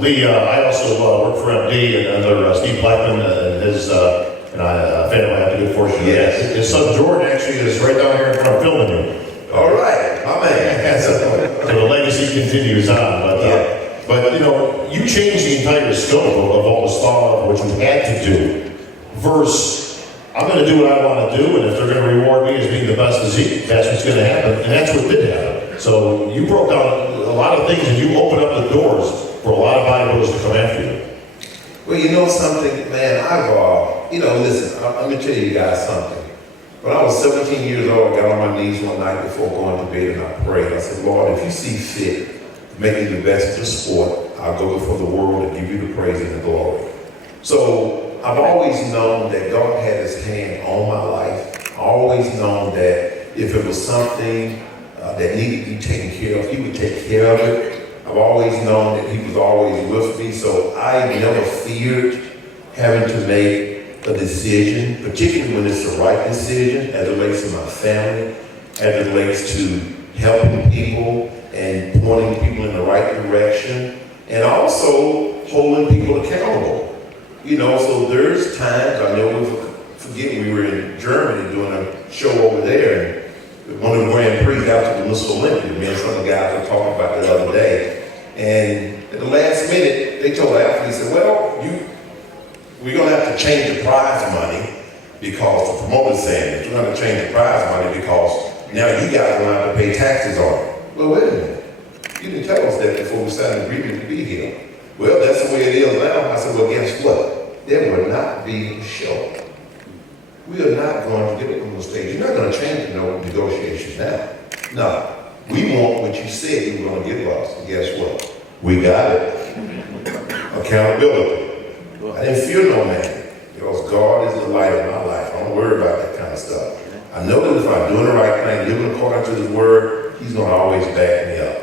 Lee, I also work for MD and under Steve Blackman and his and I family. I have the good fortune. Yes. His son Jordan actually is right down here in front of filming you. All right, my man. So the legacy continues on. But you know, you changed the entire scope of all the stuff which we had to do, versus I'm going to do what I want to do, and if they're going to reward me as being the best physique, that's what's going to happen, and that's what did happen. So you broke down a lot of things, and you opened up the doors for a lot of bodybuilders to come after you. Well, you know something, man, listen, let me tell you guys something. When I was 17 years old, I got on my knees one night before going to bed and I prayed. I said, Lord, if you see fit, make me the best of the sport, I'll go before the world and give you the praise and the glory. So I've always known that God had his hand on my life. I've always known that if it was something that needed to be taken care of, he would take care of it. I've always known that he was always with me, so I never feared having to make a decision, particularly when it's the right decision, as it relates to my family, as it relates to helping people and pointing people in the right direction, and also holding people accountable. You know, so there's times, I know we were in Germany doing a show over there, and one of the Grand Prix out to the Muscular Olympia, me and some of the guys were talking about it the other day. And at the last minute, they told the athlete, said, well, we're going to have to change the prize money because the promoter's saying that we're going to change the prize money because now you guys are going to have to pay taxes on it. Well, wait a minute. You didn't tell us that before we signed an agreement to be here. Well, that's the way it is now. I said, well, guess what? There will not be a show. We are not going to get up on the stage. You're not going to change the negotiations now. No. We want what you said you were going to give us. And guess what? We got it. Accountability. I didn't fear no man because God is the light of my life. I don't worry about that kind of stuff. I know that if I'm doing the right thing, living according to his word, he's going to always back me up.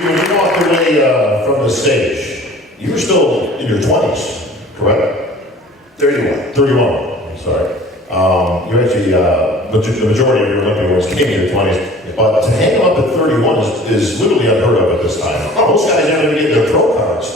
When you walked away from the stage, you were still in your 20s, correct? 31. 31, sorry. You actually, the majority of your Olympia wins came in your 20s, but to hang up at 31 is literally unheard of at this time. Most guys don't even get their pro cards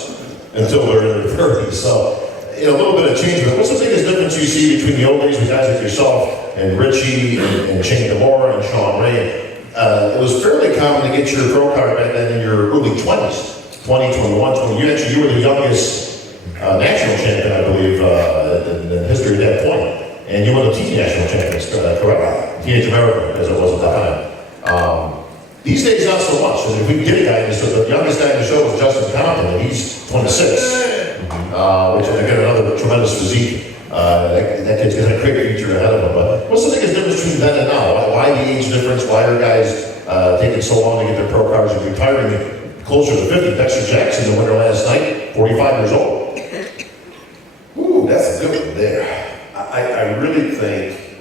until they're in their 30s, so a little bit of change. But what's the biggest difference you see between the old days with guys like yourself and Richie and Shane DeMora and Sean Ray? It was fairly common to get your pro card back then in your early 20s, 20, 21, 20. You were the youngest national champion, I believe, in history at that point. And you won the teen national champions, correct? Teenage America, as it was at the time. These days, not so much. If we can get a guy, the youngest guy in the show was Justin Compton, and he's 26, which is, again, another tremendous physique. That kid's got a great future ahead of him. But what's the biggest difference between then and now? Why the age difference? Why are guys taking so long to get their pro cards and retiring closer to 50? Dexter Jackson, the winner last night, 45 years old. Ooh, that's a good one there. I really think,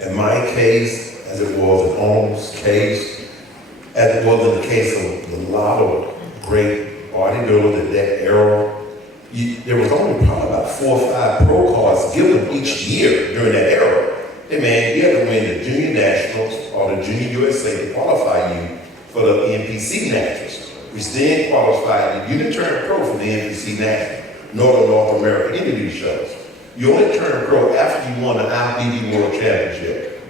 in my case, as it was in Arnold's case, as it was in the case of a lot of great bodybuilders in that era, there was only probably about 4 or 5 pro cards given each year during that era. Hey man, you had to win the Junior Nationals or the Junior USA to qualify you for the NPC Nationals, which then qualified you. You didn't turn pro from the NPC Nationals, North America, any of these shows. You only turn pro after you won the IBD World Championship.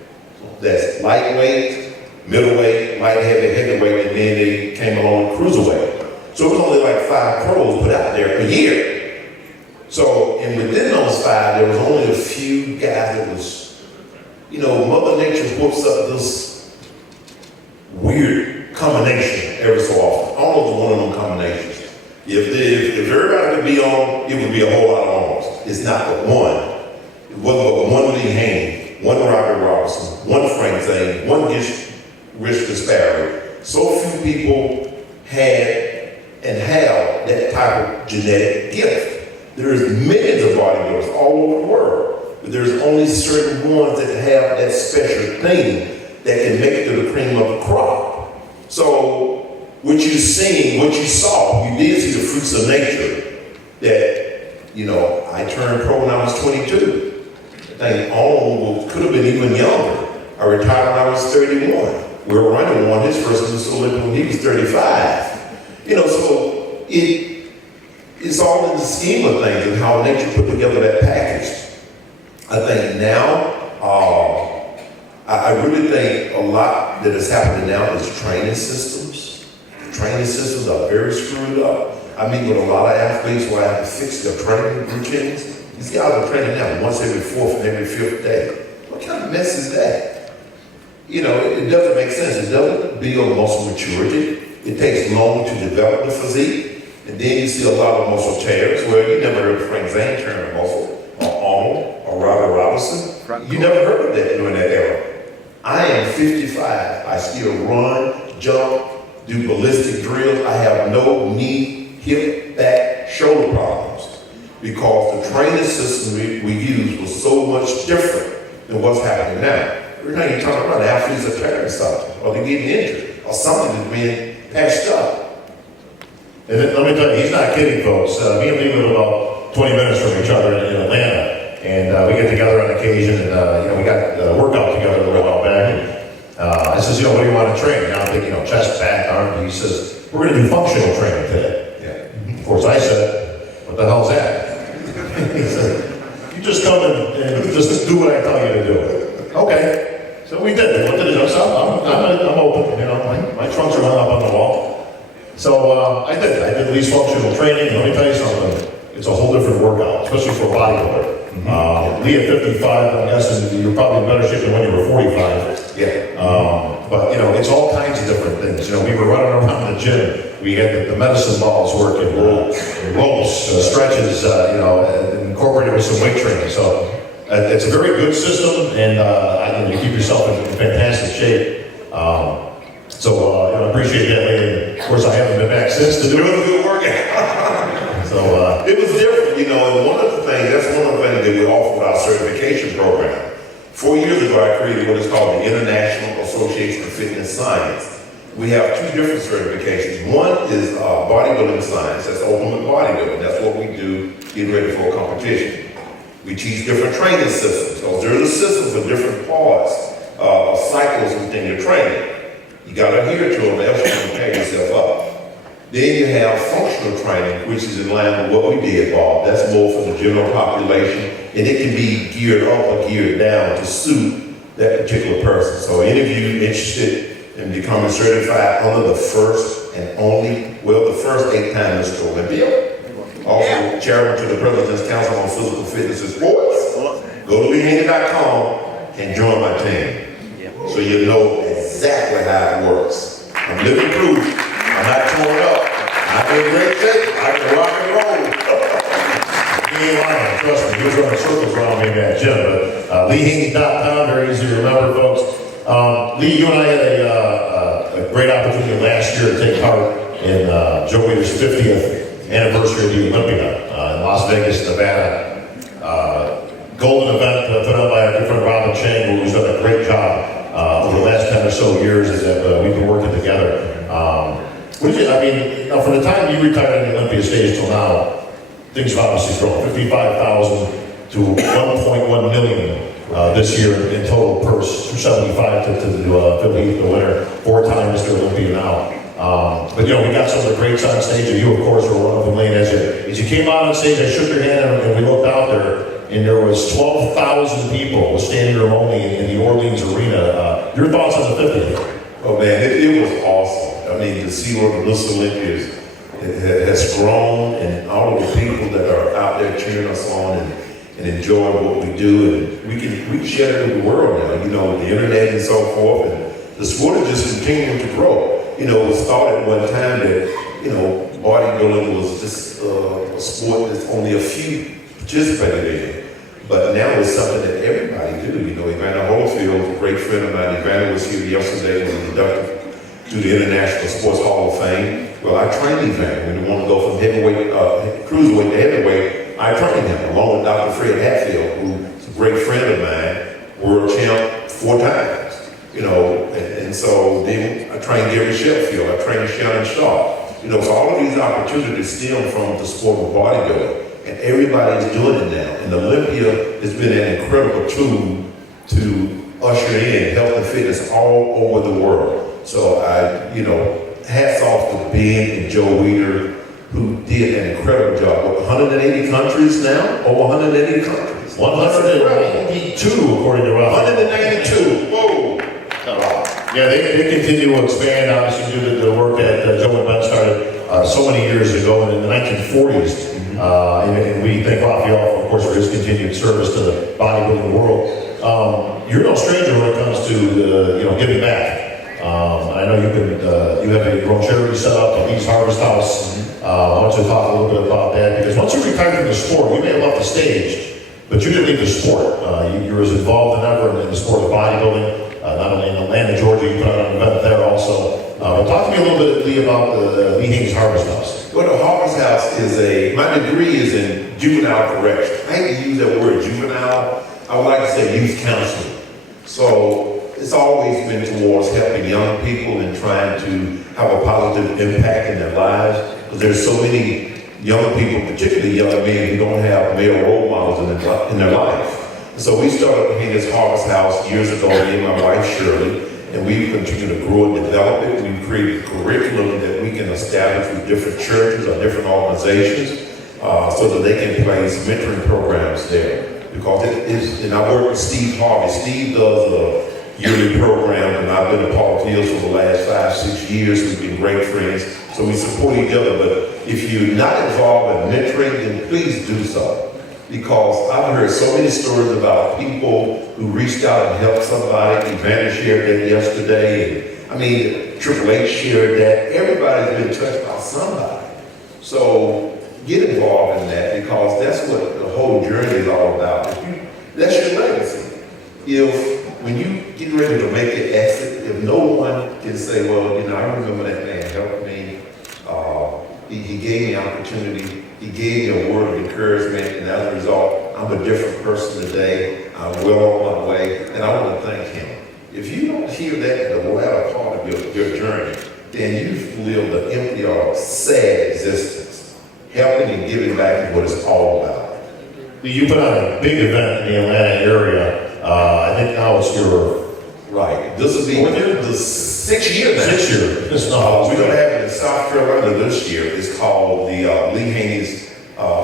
That's lightweight, middleweight, light heavy, heavyweight, and then they came along with cruiserweight. So it was only like 5 pros put out there a year. So, and within those 5, there was only a few guys that was, Mother Nature whoops up this weird combination every so often. Almost one of them combinations. If everybody could be on, it would be a whole lot of arms. It's not but one. It wasn't but one Lee Haney, one Robert Robertson, one Frank Zane, one Rich Disparity. So few people had and have that type of genetic gift. There's millions of bodybuilders all over the world, but there's only certain ones that have that special thing that can make it to the cream of the crop. So what you seen, what you saw, you did see the fruits of nature. That, I turned pro when I was 22. I think Arnold could have been even younger. I retired when I was 31. Will Runyon won his first Mr. Olympia when he was 35. You know, so it's all in the scheme of things and how nature put together that package. I think now, I really think a lot that is happening now is training systems. Training systems are very screwed up. I meet with a lot of athletes where I have to fix their training routines. These guys are training now once every fourth and every fifth day. What kind of mess is that? You know, it doesn't make sense. It doesn't build muscle maturity. It takes long to develop the physique. And then you see a lot of muscle tears. Well, you never heard of Frank Zane tearing a muscle, or Arnold, or Robert Robinson. You never heard of that during that era. I am 55. I still run, jump, do ballistic drills. I have no knee, hip, back, shoulder problems because the training system we used was so much different than what's happening now. Every time you turn around, athletes are tearing something, or they're getting injured, or something is being patched up. And then, let me tell you, he's not kidding, folks. Me and Lee live about 20 minutes from each other in Atlanta, and we get together on occasion, and you know, we got a workout together a little while back. And, I says, you know, what do you want to train? And I'm thinking, you know, chest, back, arm. He says, we're going to do functional training today. Of course, I said, what the hell's that? He said, you just come and just do what I tell you to do. Okay. So we did. We looked at each other. I'm open. You know, my trunks are hung up on the wall. So I did at least functional training. Let me tell you something. It's a whole different workout, especially for a bodybuilder. Lee at 55, I'm guessing you're probably in better shape than when you were 45. Yeah. But you know, it's all kinds of different things. You know, we were running around the gym. We had the medicine balls working, ropes, stretches, you know, incorporated with some weight training. So it's a very good system, and you keep yourself in fantastic shape. So I appreciate that, Lee. Of course, I haven't been back since to do a good workout. So it was different, you know, and one of the things that we offer with our certification program. 4 years ago, I created what is called the International Association of Fitness Science. We have two different certifications. One is bodybuilding science, that's ultimate bodybuilding. That's what we do getting ready for a competition. We teach different training systems. So there's a system for different parts of cycles within your training. You got to adhere to them, else you can tear yourself up. Then you have functional training, which is in line with what we did, Bob. That's more for the general population, and it can be geared up or geared down to suit that particular person. So any of you interested in becoming certified under the first and only, well, the first 8-time Mr. Olympia, also chairman to the President's Council on Physical Fitness and Sports, go to LeeHaney.com and join my team. So you know exactly how it works. I'm living proof. I'm not torn up. I'm in great shape. I can rock and roll. He ain't lying, trust me. He was running circles around me in that gym. But LeeHaney.com, very easy to remember, folks. Lee, you and I had a great opportunity last year to take part in Joe Weider's 50th anniversary of the Olympia in Las Vegas, Nevada. Golden event put on by our good friend Robin Chang, who's done a great job over the last 10 or so years that we've been working together. From the time you retired in the Olympia stage till now, things have obviously grown. 55,000 to 1.1 million this year in total purse. 275 to the winner, 4-time Mr. Olympia now. But you know, we got some of the greats on stage, and you, of course, were one of them, Lane. As you came out on stage, I shook your hand, and we looked out there, and there was 12,000 people standing room only in the Orleans Arena. Your thoughts on the 50th? Oh man, it was awesome. I mean, to see where the Mr. Olympia has grown, and all of the people that are out there cheering us on and enjoying what we do, and we can share it with the world now, you know, with the internet and so forth, and the sport is just continuing to grow. You know, it was thought at one time that, you know, bodybuilding was just a sport that only a few participated in. But now it's something that everybody do. You know, Evander Holyfield, a great friend of mine, Evander was here yesterday when he inducted to the International Sports Hall of Fame. Well, I trained Evander when he wanted to go from heavyweight, cruiserweight to heavyweight. I trained him along with Dr. Fred Hatfield, who's a great friend of mine, world champ 4 times. You know, and so then I trained Gary Sheffield, I trained Shannon Shaw. You know, so all of these opportunities stem from the sport of bodybuilding. And everybody's doing it now. And Olympia has been an incredible tool to ushered in health and fitness all over the world. So hats off to Ben and Joe Weider, who did an incredible job. 180 countries now? Over 180 countries. 192 according to Rob. 192. Whoa. Yeah, they continue to expand, obviously, due to the work that Joe and Ben started so many years ago in the 1940s. And we thank Raphael, of course, for his continued service to the bodybuilding world. You're no stranger when it comes to giving back. I know you have your own charity set up, the Lee's Harvest House. I want you to talk a little bit about that, because once you retired from the sport, you may have left the stage, but you didn't leave the sport. You were as involved than ever in the sport of bodybuilding. Not only in Atlanta, Georgia, you put on an event there also. But talk to me a little bit, Lee, about the Lee Haney's Harvest House. Well, the Harvest House my degree is in juvenile correction. I hate to use that word juvenile. I would like to say youth counseling. So it's always been towards helping young people and trying to have a positive impact in their lives. Because there's so many young people, particularly young men, who don't have male role models in their life. So we started Haney's Harvest House years ago, me and my wife Shirley, and we continue to grow and develop it. We've created a curriculum that we can establish with different churches or different organizations so that they can place mentoring programs there. Because and I work with Steve Harvey. Steve does a yearly program, and I've been a part of his for the last 5-6 years. We've been great friends, so we support each other. But if you're not involved in mentoring, then please do so. Because I've heard so many stories about people who reached out and helped somebody. Evander shared that yesterday. And, Triple H shared that. Everybody's been touched by somebody. So get involved in that, because that's what the whole journey is all about. That's your legacy. When you get ready to make an exit, if no one can say, well, I remember that man helped me. He gave me opportunity. He gave me a word of encouragement, and as a result, I'm a different person today. I'm well on my way, and I want to thank him. If you don't hear that in the latter part of your journey, then you've lived an empty or sad existence. Helping and giving back is what it's all about. You put on a big event in the Atlanta area. I think now it's your... Right. This will be the 6th year now. 6th year. We're going to have it in South Carolina this year. It's called the Lee Haney's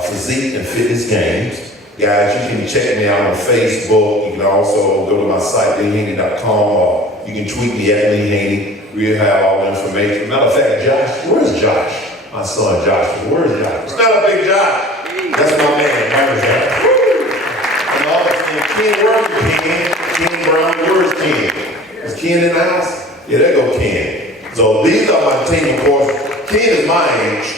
Physique and Fitness Games. Guys, you can check me out on Facebook. You can also go to my site, leehaney.com, or you can tweet me at Lee Haney. We'll have all the information. Matter of fact, Josh, where's Josh? My son Josh. Where's Josh? It's not a big Josh. That's my man. Where's Josh? And all the Ken, where's Ken? Ken Brown, where's Ken? Is Ken in the house? Yeah, there go Ken. So these are my team, of course. Ken is my age.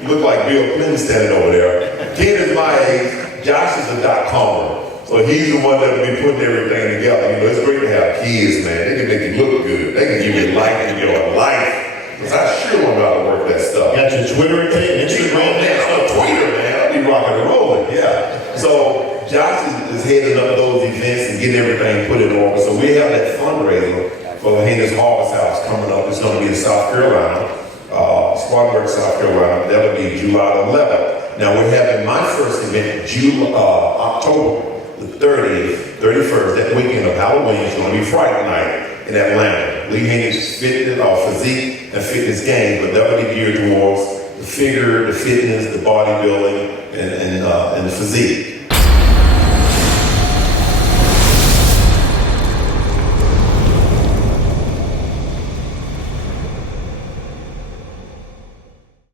You look like Bill Clinton standing over there. Ken is my age. Josh is a .comer. So he's the one that will be putting everything together. It's great to have kids, man. They can make you look good. They can give you life and your life. Because I sure want to know how to work that stuff. Got your Twitter and Instagram? Man, Twitter, man. I'll be rocking and rolling, yeah. So Josh is heading up those events and getting everything put in order. So we have that fundraiser for the Haney's Harvest House coming up. It's going to be in South Carolina, Spartanburg, South Carolina. That'll be July the 11th. Now we're having my first event October the 30th, 31st, that weekend of Halloween. It's going to be Friday night in Atlanta. Lee Haney's Physique and Fitness Games, but that'll be geared towards the figure, the fitness, the bodybuilding, and the physique.